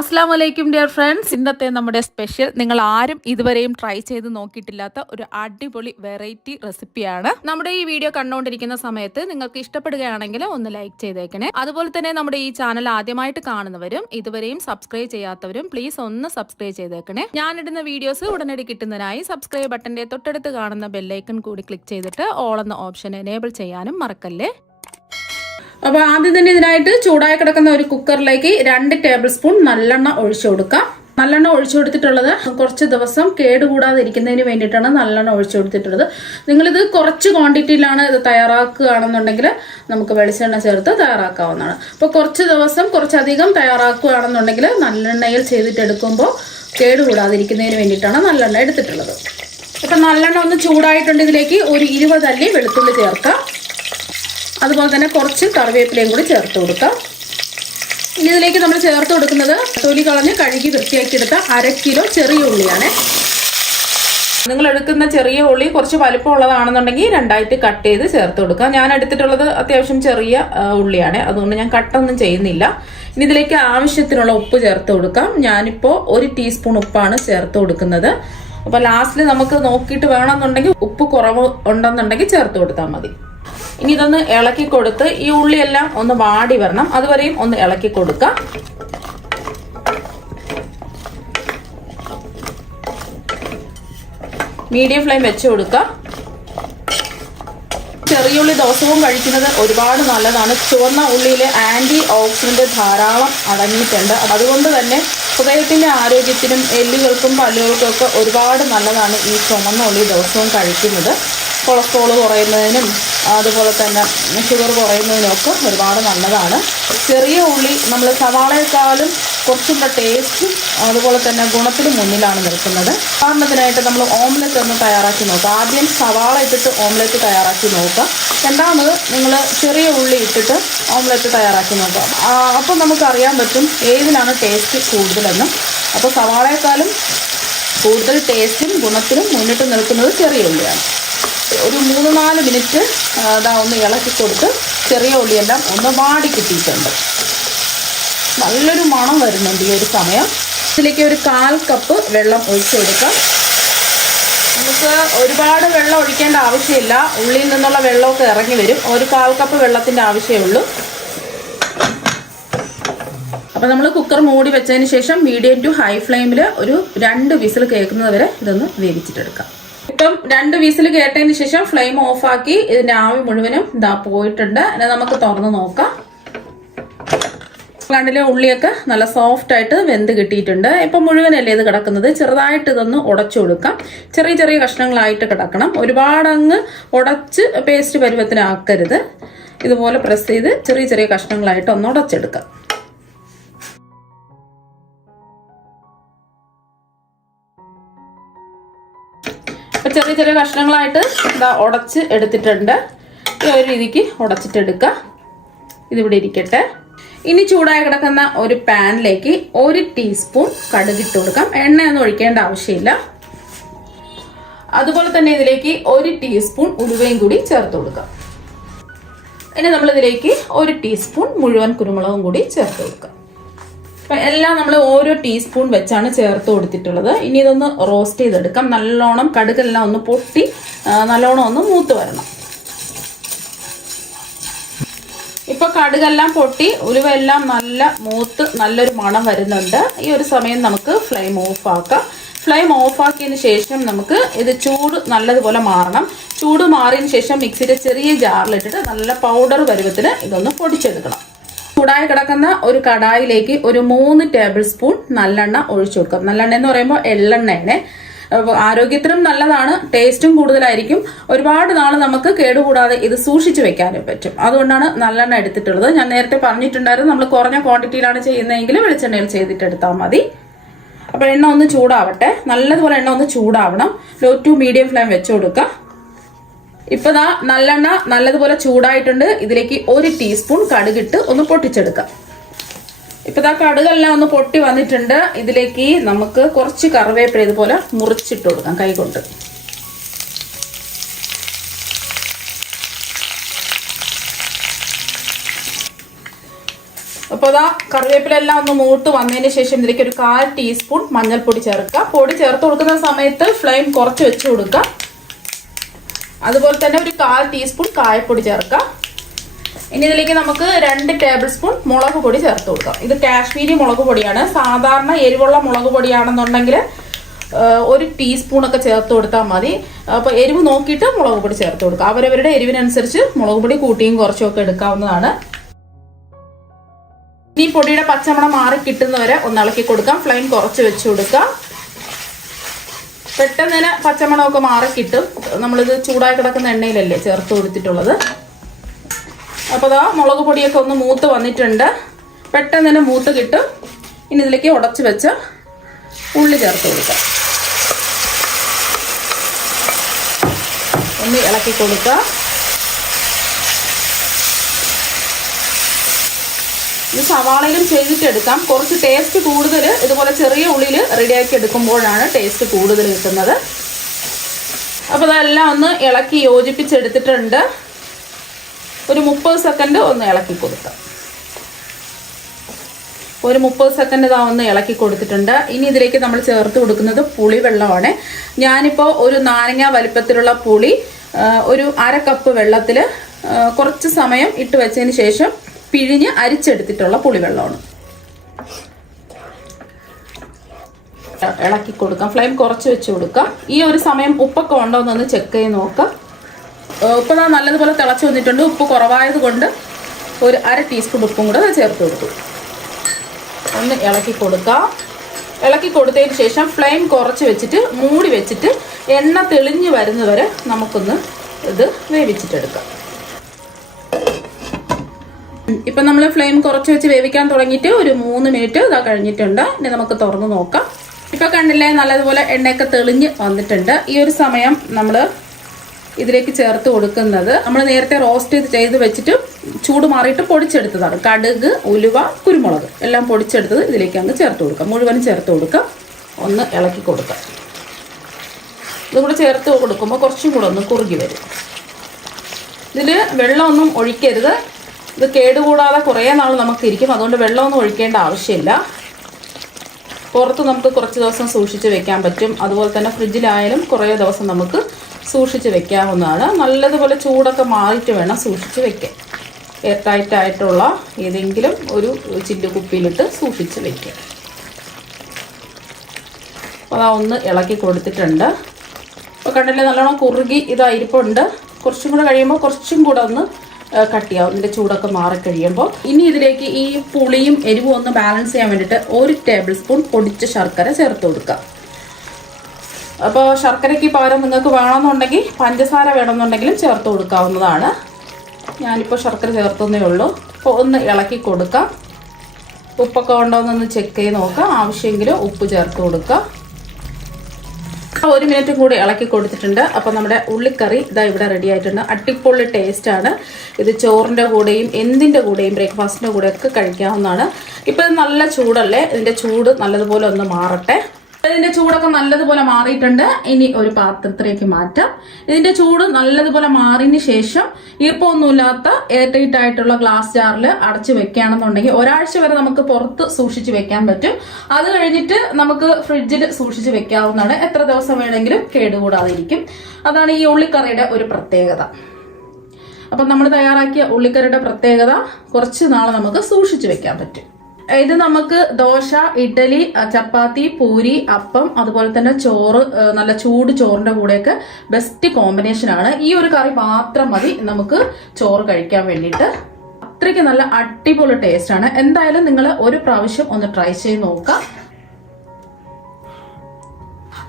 അസ്സലാമലൈക്കും dear friends. ഇന്നത്തെ നമ്മുടെ സ്പെഷ്യൽ നിങ്ങൾ ആരും ഇതുവരെയും ട്രൈ ചെയ്ത് നോക്കിയിട്ടില്ലാത്ത ഒരു അടിപൊളി വെറൈറ്റി റെസിപ്പിയാണ്. നമ്മുടെ ഈ വീഡിയോ കണ്ടുകൊണ്ടിരിക്കുന്ന സമയത്ത് നിങ്ങൾക്ക് ഇഷ്ടപ്പെടുകയാണെങ്കിൽ ഒന്ന് ലൈക്ക് ചെയ്തേക്കണേ. അതുപോലെ തന്നെ നമ്മുടെ ഈ ചാനൽ ആദ്യമായിട്ട് കാണുന്നവരും ഇതുവരെയും സബ്സ്ക്രൈബ് ചെയ്യാത്തവരും പ്ലീസ് ഒന്ന് സബ്സ്ക്രൈബ് ചെയ്തേക്കണേ. ഞാനിടുന്ന വീഡിയോസ് ഉടനടി കിട്ടുന്നതിനായി സബ്സ്ക്രൈബ് ബട്ടന്റെ തൊട്ടടുത്ത് കാണുന്ന ബെല്ലൈക്കൺ കൂടി ക്ലിക്ക് ചെയ്തിട്ട് ഓൾ എന്ന ഓപ്ഷൻ എനേബിൾ ചെയ്യാനും മറക്കല്ലേ. അപ്പോൾ ആദ്യം തന്നെ ഇതിനായിട്ട് ചൂടായി കിടക്കുന്ന ഒരു കുക്കറിലേക്ക് 2 ടേബിൾ സ്പൂൺ നല്ലെണ്ണ ഒഴിച്ചു കൊടുക്കാം. നല്ലെണ്ണ ഒഴിച്ചു കൊടുത്തിട്ടുള്ളത് കുറച്ച് ദിവസം കേടുകൂടാതെ ഇരിക്കുന്നതിന് വേണ്ടിയിട്ടാണ് നല്ലെണ്ണ ഒഴിച്ചു കൊടുത്തിട്ടുള്ളത്. നിങ്ങളിത് കുറച്ച് ക്വാണ്ടിറ്റിയിലാണ് ഇത് തയ്യാറാക്കുകയാണെന്നുണ്ടെങ്കിൽ നമുക്ക് വെളിച്ചെണ്ണ ചേർത്ത് തയ്യാറാക്കാവുന്നതാണ്. അപ്പോൾ കുറച്ച് ദിവസം കുറച്ചധികം തയ്യാറാക്കുകയാണെന്നുണ്ടെങ്കിൽ നല്ലെണ്ണയിൽ ചെയ്തിട്ടെടുക്കുമ്പോൾ കേടുകൂടാതിരിക്കുന്നതിന് വേണ്ടിയിട്ടാണ് നല്ലെണ്ണ എടുത്തിട്ടുള്ളത്. അപ്പം നല്ലെണ്ണ ഒന്ന് ചൂടായിട്ടുണ്ട്. ഇതിലേക്ക് ഒരു 20 അല്ലി വെളുത്തുള്ളി ചേർക്കാം. അതുപോലെ തന്നെ കുറച്ച് കറിവേപ്പിലയും കൂടി ചേർത്ത് കൊടുക്കാം. ഇനി ഇതിലേക്ക് നമ്മൾ ചേർത്ത് കൊടുക്കുന്നത് തൊലി കളഞ്ഞ് കഴുകി വൃത്തിയാക്കി എടുത്ത 1/2 കിലോ ചെറിയ ഉള്ളിയാണ്. നിങ്ങൾ എടുക്കുന്ന ചെറിയ ഉള്ളി കുറച്ച് വലിപ്പമുള്ളതാണെന്നുണ്ടെങ്കിൽ 2ആയിട്ട് കട്ട് ചെയ്ത് ചേർത്ത് കൊടുക്കാം. ഞാൻ എടുത്തിട്ടുള്ളത് അത്യാവശ്യം ചെറിയ ഉള്ളിയാണ്, അതുകൊണ്ട് ഞാൻ കട്ടൊന്നും ചെയ്യുന്നില്ല. ഇനി ഇതിലേക്ക് ആവശ്യത്തിനുള്ള ഉപ്പ് ചേർത്ത് കൊടുക്കാം. ഞാനിപ്പോൾ 1 ടീസ്പൂൺ ഉപ്പാണ് ചേർത്ത് കൊടുക്കുന്നത്. അപ്പോൾ ലാസ്റ്റിൽ നമുക്ക് നോക്കിയിട്ട് വേണമെന്നുണ്ടെങ്കിൽ ഉപ്പ് കുറവ് ഉണ്ടെന്നുണ്ടെങ്കിൽ ചേർത്ത് കൊടുത്താൽ മതി. ഇനി ഇതൊന്ന് ഇളക്കി കൊടുത്ത് ഈ ഉള്ളിയെല്ലാം ഒന്ന് വാടി വരണം, അതുവരെയും ഒന്ന് ഇളക്കി കൊടുക്കാം. മീഡിയം ഫ്ലെയിം വെച്ച് കൊടുക്കാം. ചെറിയ ഉള്ളി ദിവസവും കഴിക്കുന്നത് ഒരുപാട് നല്ലതാണ്. ചുവന്ന ഉള്ളിയിൽ ആന്റി ഓക്സിഡന്റ് ധാരാളം അടങ്ങിയിട്ടുണ്ട്. അതുകൊണ്ട് തന്നെ ഹൃദയത്തിന്റെ ആരോഗ്യത്തിനും എല്ലുകൾക്കും പല്ലുകൾക്കും ഒക്കെ ഒരുപാട് നല്ലതാണ് ഈ ചുവന്ന ഉള്ളി ദിവസവും കഴിക്കുന്നത്. കൊളസ്ട്രോൾ കുറയുന്നതിനും അതുപോലെ തന്നെ ഷുഗർ കുറയുന്നതിനൊക്കെ ഒരുപാട് നല്ലതാണ്. ചെറിയ ഉള്ളി നമ്മൾ സവാളയെക്കാളും കുറച്ചും കൂടെ ടേസ്റ്റും അതുപോലെ തന്നെ ഗുണത്തിലും മുന്നിലാണ് നിൽക്കുന്നത്. ഉദാഹരണത്തിനായിട്ട് നമ്മൾ ഓംലെറ്റ് ഒന്ന് തയ്യാറാക്കി നോക്കുക. ആദ്യം സവാള ഇട്ടിട്ട് ഓംലെറ്റ് തയ്യാറാക്കി നോക്കുക. രണ്ടാമത് നിങ്ങൾ ചെറിയ ഉള്ളി ഇട്ടിട്ട് ഓംലെറ്റ് തയ്യാറാക്കി നോക്കുക. അപ്പോൾ നമുക്കറിയാൻ പറ്റും ഏതിനാണ് ടേസ്റ്റ് കൂടുതലെന്ന്. അപ്പോൾ സവാളയെക്കാളും കൂടുതൽ ടേസ്റ്റും ഗുണത്തിലും മുന്നിട്ട് നിൽക്കുന്നത് ചെറിയ ഉള്ളിയാണ്. ഒരു 3-4 മിനിറ്റ് ഒന്ന് ഇളക്കി കൊടുത്ത് ചെറിയ ഉള്ളിയെല്ലാം ഒന്ന് വാടി കിട്ടിയിട്ടുണ്ട്. നല്ലൊരു മണം വരുന്നുണ്ട് ഈ ഒരു സമയം. ഇതിലേക്ക് ഒരു 1/4 കപ്പ് വെള്ളം ഒഴിച്ചു കൊടുക്കാം. നമുക്ക് ഒരുപാട് വെള്ളം ഒഴിക്കേണ്ട ആവശ്യമില്ല, ഉള്ളിയിൽ നിന്നുള്ള വെള്ളമൊക്കെ ഇറങ്ങി വരും. ഒരു 1/4 കപ്പ് വെള്ളത്തിൻ്റെ ആവശ്യമേ ഉള്ളൂ. അപ്പോൾ നമ്മൾ കുക്കർ മൂടി വെച്ചതിന് ശേഷം മീഡിയം ടു ഹൈ ഫ്ലെയിമിൽ ഒരു 2 വിസിൽ കേൾക്കുന്നത് വരെ ഇതൊന്ന് വേവിച്ചിട്ടെടുക്കാം. ഇപ്പം 2 വിസിൽ കേട്ടതിന് ശേഷം ഫ്ലെയിം ഓഫാക്കി ഇതിന്റെ ആവി മുഴുവനും പോയിട്ടുണ്ട്. ഇനി നമുക്ക് തുറന്ന് നോക്കാം. കണ്ടിലെ ഉള്ളിയൊക്കെ നല്ല സോഫ്റ്റ് ആയിട്ട് വെന്ത് കിട്ടിയിട്ടുണ്ട്. ഇപ്പൊ മുഴുവനല്ലേ ഇത് കിടക്കുന്നത്. ചെറുതായിട്ട് ഇതൊന്ന് ഉടച്ചു കൊടുക്കാം. ചെറിയ ചെറിയ കഷ്ണങ്ങളായിട്ട് കിടക്കണം. ഒരുപാട് അങ്ങ് ഉടച്ച് പേസ്റ്റ് പരുവത്തിനാക്കരുത്. ഇതുപോലെ പ്രസ് ചെയ്ത് ചെറിയ ചെറിയ കഷ്ണങ്ങളായിട്ട് ഒന്ന് ഉടച്ചെടുക്കാം. ചെറിയ ചെറിയ കഷ്ണങ്ങളായിട്ട് ഉടച്ച് എടുത്തിട്ടുണ്ട്. ഈ ഒരു രീതിക്ക് ഉടച്ചിട്ടെടുക്കുക. ഇതിവിടെ ഇരിക്കട്ടെ. ഇനി ചൂടായി കിടക്കുന്ന ഒരു പാനിലേക്ക് 1 ടീസ്പൂൺ കടുകിട്ട് കൊടുക്കാം. എണ്ണയൊന്നും ഒഴിക്കേണ്ട ആവശ്യമില്ല. അതുപോലെ തന്നെ ഇതിലേക്ക് 1 ടീസ്പൂൺ ഉലുവയും കൂടി ചേർത്ത് കൊടുക്കാം. ഇനി നമ്മളിതിലേക്ക് 1 ടീസ്പൂൺ മുഴുവൻ കുരുമുളകും കൂടി ചേർത്ത് കൊടുക്കാം. എല്ലാം നമ്മൾ ഓരോ ടീസ്പൂൺ വെച്ചാണ് ചേർത്ത് കൊടുത്തിട്ടുള്ളത്. ഇനി ഇതൊന്ന് റോസ്റ്റ് ചെയ്തെടുക്കാം. നല്ലോണം കടുകെല്ലാം ഒന്ന് പൊട്ടി നല്ലോണം ഒന്ന് മൂത്ത് വരണം. ഇപ്പൊ കടുകെല്ലാം പൊട്ടി ഉലുവെല്ലാം നല്ല മൂത്ത് നല്ലൊരു മണം വരുന്നുണ്ട്. ഈ ഒരു സമയം നമുക്ക് ഫ്ലെയിം ഓഫ് ആക്കാം. ഫ്ലെയിം ഓഫാക്കിയതിന് ശേഷം നമുക്ക് ഇത് ചൂട് നല്ലതുപോലെ മാറണം. ചൂട് മാറിയതിന് ശേഷം മിക്സിയുടെ ചെറിയ ജാറിലിട്ടിട്ട് നല്ല പൗഡർ പരുവത്തിന് ഇതൊന്ന് പൊടിച്ചെടുക്കണം. ചൂടായി കിടക്കുന്ന ഒരു കടായിലേക്ക് ഒരു 3 ടേബിൾ സ്പൂൺ നല്ലെണ്ണ ഒഴിച്ചു കൊടുക്കാം. നല്ലെണ്ണ എന്ന് പറയുമ്പോൾ എള്ളെണ്ണയാണ്. ആരോഗ്യത്തിനും നല്ലതാണ്, ടേസ്റ്റും കൂടുതലായിരിക്കും. ഒരുപാട് നാൾ നമുക്ക് കേടുകൂടാതെ ഇത് സൂക്ഷിച്ചു വെക്കാനും പറ്റും. അതുകൊണ്ടാണ് നല്ലെണ്ണ എടുത്തിട്ടുള്ളത്. ഞാൻ നേരത്തെ പറഞ്ഞിട്ടുണ്ടായിരുന്നു നമ്മൾ കുറഞ്ഞ ക്വാണ്ടിറ്റിയിലാണ് ചെയ്യുന്നതെങ്കിൽ വെളിച്ചെണ്ണയിൽ ചെയ്തിട്ടെടുത്താൽ മതി. അപ്പോൾ എണ്ണ ഒന്ന് ചൂടാവട്ടെ. നല്ലതുപോലെ എണ്ണ ഒന്ന് ചൂടാവണം. ലോ ടു മീഡിയം ഫ്ലെയിം വെച്ച് കൊടുക്കുക. ഇപ്പൊ നല്ലെണ്ണ നല്ലതുപോലെ ചൂടായിട്ടുണ്ട്. ഇതിലേക്ക് 1 ടീസ്പൂൺ കടുകിട്ട് ഒന്ന് പൊട്ടിച്ചെടുക്കാം. ഇപ്പൊ കടുകെല്ലാം ഒന്ന് പൊട്ടി വന്നിട്ടുണ്ട്. ഇതിലേക്ക് നമുക്ക് കുറച്ച് കറിവേപ്പില ഇതുപോലെ മുറിച്ചിട്ട് കൊടുക്കാം കൈകൊണ്ട്. അപ്പോൾ അതാ കറിവേപ്പില എല്ലാം ഒന്ന് മൂത്ത് വന്നതിന് ശേഷം ഇതിലേക്ക് ഒരു 1/4 ടീസ്പൂൺ മഞ്ഞൾപ്പൊടി ചേർക്കുക. പൊടി ചേർത്ത് കൊടുക്കുന്ന സമയത്ത് ഫ്ലെയിം കുറച്ച് വെച്ച് കൊടുക്കുക. അതുപോലെ തന്നെ ഒരു 1/4 ടീസ്പൂൺ കായപ്പൊടി ചേർക്കാം. ഇനി ഇതിലേക്ക് നമുക്ക് 2 ടേബിൾ സ്പൂൺ മുളക് പൊടി ചേർത്ത് കൊടുക്കാം. ഇത് കാശ്മീരി മുളക് പൊടിയാണ്. സാധാരണ എരിവുള്ള മുളക് പൊടിയാണെന്നുണ്ടെങ്കിൽ 1 ടീസ്പൂണൊക്കെ ചേർത്ത് കൊടുത്താൽ മതി. അപ്പോൾ എരിവ് നോക്കിയിട്ട് മുളക് പൊടി ചേർത്ത് കൊടുക്കുക. അവരവരുടെ എരിവിനനുസരിച്ച് മുളക് പൊടി കൂട്ടിയും കുറച്ചും ഒക്കെ എടുക്കാവുന്നതാണ്. ഈ പൊടിയുടെ പച്ചമണം മാറി കിട്ടുന്നവരെ ഒന്ന് ഇളക്കി കൊടുക്കാം. ഫ്ലെയിം കുറച്ച് വെച്ച് കൊടുക്കാം. പെട്ടെന്ന് തന്നെ പച്ചമണമൊക്കെ മാറി കിട്ടും. നമ്മളിത് ചൂടായി കിടക്കുന്ന എണ്ണയിലല്ലേ ചേർത്ത് കൊടുത്തിട്ടുള്ളത്. അപ്പോൾ അതാ മുളക് പൊടിയൊക്കെ ഒന്ന് മൂത്ത് വന്നിട്ടുണ്ട്. പെട്ടെന്ന് തന്നെ മൂത്ത് കിട്ടും. ഇനി ഇതിലേക്ക് ഉടച്ച് വെച്ച ഉള്ളി ചേർത്ത് കൊടുക്കാം. ഒന്ന് ഇളക്കി കൊടുക്കുക. ഇത് സവാളയിലും ചെയ്തിട്ടെടുക്കാം. കുറച്ച് ടേസ്റ്റ് കൂടുതൽ ഇതുപോലെ ചെറിയ ഉള്ളിയിൽ റെഡിയാക്കി എടുക്കുമ്പോഴാണ് ടേസ്റ്റ് കൂടുതൽ കിട്ടുന്നത്. അപ്പോൾ അതെല്ലാം ഒന്ന് ഇളക്കി യോജിപ്പിച്ചെടുത്തിട്ടുണ്ട്. ഒരു 30 സെക്കൻഡ് ഒന്ന് ഇളക്കി കൊടുക്കാം. ഒരു 30 സെക്കൻഡ് ഇതാ ഒന്ന് ഇളക്കി കൊടുത്തിട്ടുണ്ട്. ഇനി ഇതിലേക്ക് നമ്മൾ ചേർത്ത് കൊടുക്കുന്നത് പുളിവെള്ളമാണ്. ഞാനിപ്പോൾ ഒരു നാരങ്ങ വലിപ്പത്തിലുള്ള പുളി ഒരു 1/2 കപ്പ് വെള്ളത്തിൽ കുറച്ച് സമയം ഇട്ട് വെച്ചതിന് ശേഷം പിഴിഞ്ഞ് അരിച്ചെടുത്തിട്ടുള്ള പുളിവെള്ളമാണ്. ഇളക്കി കൊടുക്കാം. ഫ്ലെയിം കുറച്ച് വെച്ച് കൊടുക്കാം. ഈ ഒരു സമയം ഉപ്പൊക്കെ ഉണ്ടോ എന്നൊന്ന് ചെക്ക് ചെയ്ത് നോക്കാം. ഉപ്പ് നല്ലതുപോലെ തിളച്ച് വന്നിട്ടുണ്ട്. ഉപ്പ് കുറവായത് കൊണ്ട് ഒരു 1/2 ടീസ്പൂൺ ഉപ്പും കൂടെ ചേർത്ത് കൊടുക്കും. ഒന്ന് ഇളക്കി കൊടുക്കാം. ഇളക്കി കൊടുത്തതിന് ശേഷം ഫ്ലെയിം കുറച്ച് വെച്ചിട്ട് മൂടി വെച്ചിട്ട് എണ്ണ തെളിഞ്ഞ് വരുന്നവരെ നമുക്കൊന്ന് ഇത് വേവിച്ചിട്ടെടുക്കാം. ഇപ്പം നമ്മൾ ഫ്ലെയിം കുറച്ച് വെച്ച് വേവിക്കാൻ തുടങ്ങിയിട്ട് ഒരു 3 മിനിറ്റ് ഇതാ കഴിഞ്ഞിട്ടുണ്ട്. ഇനി നമുക്ക് തുറന്ന് നോക്കാം. ഇപ്പം കണ്ടില്ലേ, നല്ലതുപോലെ എണ്ണയൊക്കെ തെളിഞ്ഞ് വന്നിട്ടുണ്ട്. ഈ ഒരു സമയം നമ്മൾ ഇതിലേക്ക് ചേർത്ത് കൊടുക്കുന്നത് നമ്മൾ നേരത്തെ റോസ്റ്റ് ചെയ്ത് വെച്ചിട്ട് ചൂട് മാറിയിട്ട് പൊടിച്ചെടുത്തതാണ്. കടുക്, ഉലുവ, കുരുമുളക് എല്ലാം പൊടിച്ചെടുത്തത് ഇതിലേക്ക് അങ്ങ് ചേർത്ത് കൊടുക്കാം. മുഴുവനും ചേർത്ത് കൊടുക്കാം. ഒന്ന് ഇളക്കി കൊടുക്കാം. ഇതുകൂടെ ചേർത്ത് കൊടുക്കുമ്പോൾ കുറച്ചും കൂടെ ഒന്ന് കുറുകി വരും. ഇതിൽ വെള്ളമൊന്നും ഒഴിക്കരുത്. ഇത് കേടുകൂടാതെ കുറേ നാൾ നമുക്ക് ഇരിക്കും. അതുകൊണ്ട് വെള്ളമൊന്നും ഒഴിക്കേണ്ട ആവശ്യമില്ല. പുറത്ത് നമുക്ക് കുറച്ച് ദിവസം സൂക്ഷിച്ച് വെക്കാൻ പറ്റും. അതുപോലെ തന്നെ ഫ്രിഡ്ജിലായാലും കുറേ ദിവസം നമുക്ക് സൂക്ഷിച്ച് വെക്കാവുന്നതാണ്. നല്ലതുപോലെ ചൂടൊക്കെ മാറിയിട്ട് വേണം സൂക്ഷിച്ച് വെക്കാൻ. എയർ ടൈറ്റ് ആയിട്ടുള്ള ഏതെങ്കിലും ഒരു ചില്ല് കുപ്പിയിലിട്ട് സൂക്ഷിച്ച് വെക്കുക. അപ്പോൾ അതാ ഒന്ന് ഇളക്കി കൊടുത്തിട്ടുണ്ട്. അപ്പോൾ കണ്ടില്ലേ, നല്ലോണം കുറുകി ഇതായിരിപ്പുണ്ട്. കുറച്ചും കൂടെ കഴിയുമ്പോൾ കുറച്ചും കൂടെ ഒന്ന് കട്ടിയാവും. ഇതിൻ്റെ ചൂടൊക്കെ മാറിക്കഴിയുമ്പോൾ ഇനി ഇതിലേക്ക് ഈ പുളിയും എരിവും ഒന്ന് ബാലൻസ് ചെയ്യാൻ വേണ്ടിയിട്ട് 1 ടേബിൾ സ്പൂൺ പൊടിച്ച ശർക്കര ചേർത്ത് കൊടുക്കുക. അപ്പോൾ ശർക്കരയ്ക്ക് പകരം നിങ്ങൾക്ക് വേണമെന്നുണ്ടെങ്കിൽ പഞ്ചസാര വേണമെന്നുണ്ടെങ്കിലും ചേർത്ത് കൊടുക്കാവുന്നതാണ്. ഞാനിപ്പോൾ ശർക്കര ചേർത്തന്നേ ഉള്ളൂ. അപ്പോൾ ഒന്ന് ഇളക്കി കൊടുക്കാം. ഉപ്പൊക്കെ ഉണ്ടോ എന്നൊന്ന് ചെക്ക് ചെയ്ത് നോക്കാം. ആവശ്യമെങ്കിൽ ഉപ്പ് ചേർത്ത് കൊടുക്കുക. 1 മിനിറ്റ് കൂടി ഇളക്കി കൊടുത്തിട്ടുണ്ട്. അപ്പോൾ നമ്മുടെ ഉള്ളിക്കറി ഇതാ ഇവിടെ റെഡി ആയിട്ടുണ്ട്. അടിപൊളി ടേസ്റ്റാണ്. ഇത് ചോറിൻ്റെ കൂടെയും എന്തിൻ്റെ കൂടെയും ബ്രേക്ക്ഫാസ്റ്റിൻ്റെ കൂടെയൊക്കെ കഴിക്കാവുന്നതാണ്. ഇപ്പോൾ ഇത് നല്ല ചൂടല്ലേ, ഇതിൻ്റെ ചൂട് നല്ലതുപോലെ ഒന്ന് മാറട്ടെ. ഇതിന്റെ ചൂടൊക്കെ നല്ലതുപോലെ മാറിയിട്ടുണ്ട്. ഇനി ഒരു പാത്രത്തിലേക്ക് മാറ്റാം. ഇതിന്റെ ചൂട് നല്ലതുപോലെ മാറിയതിന് ശേഷം ഈർപ്പമൊന്നുമില്ലാത്ത എയർ ടൈറ്റ് ആയിട്ടുള്ള ഗ്ലാസ് ജാറിൽ അടച്ചു വെക്കുകയാണെന്നുണ്ടെങ്കിൽ ഒരാഴ്ച വരെ നമുക്ക് പുറത്ത് സൂക്ഷിച്ച് വെക്കാൻ പറ്റും. അത് കഴിഞ്ഞിട്ട് നമുക്ക് ഫ്രിഡ്ജിൽ സൂക്ഷിച്ച് വെക്കാവുന്നതാണ്. എത്ര ദിവസം വേണമെങ്കിലും കേടുകൂടാതിരിക്കും. അതാണ് ഈ ഉള്ളിക്കറിയുടെ ഒരു പ്രത്യേകത. അപ്പം നമ്മൾ തയ്യാറാക്കിയ ഉള്ളിക്കറിയുടെ പ്രത്യേകത കുറച്ച് നാൾ നമുക്ക് സൂക്ഷിച്ച് വെക്കാൻ പറ്റും. ഇത് നമുക്ക് ദോശ, ഇഡ്ഡലി, ചപ്പാത്തി, പൂരി, അപ്പം, അതുപോലെ തന്നെ ചോറ്, നല്ല ചൂട് ചോറിന്റെ കൂടെയൊക്കെ ബെസ്റ്റ് കോമ്പിനേഷൻ ആണ്. ഈ ഒരു കറി മാത്രം മതി നമുക്ക് ചോറ് കഴിക്കാൻ വേണ്ടിയിട്ട്. അത്രയ്ക്ക് നല്ല അടിപൊളി ടേസ്റ്റ് ആണ്. എന്തായാലും നിങ്ങൾ ഒരു പ്രാവശ്യം ഒന്ന് ട്രൈ ചെയ്ത് നോക്കാം.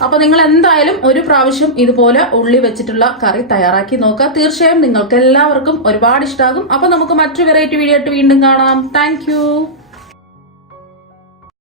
അപ്പൊ നിങ്ങൾ എന്തായാലും ഒരു പ്രാവശ്യം ഇതുപോലെ ഉള്ളി വെച്ചിട്ടുള്ള കറി തയ്യാറാക്കി നോക്കുക. തീർച്ചയായും നിങ്ങൾക്ക് എല്ലാവർക്കും ഒരുപാട് ഇഷ്ടമാകും. അപ്പൊ നമുക്ക് മറ്റൊരു വെറൈറ്റി വീഡിയോ ആയിട്ട് വീണ്ടും കാണാം. താങ്ക്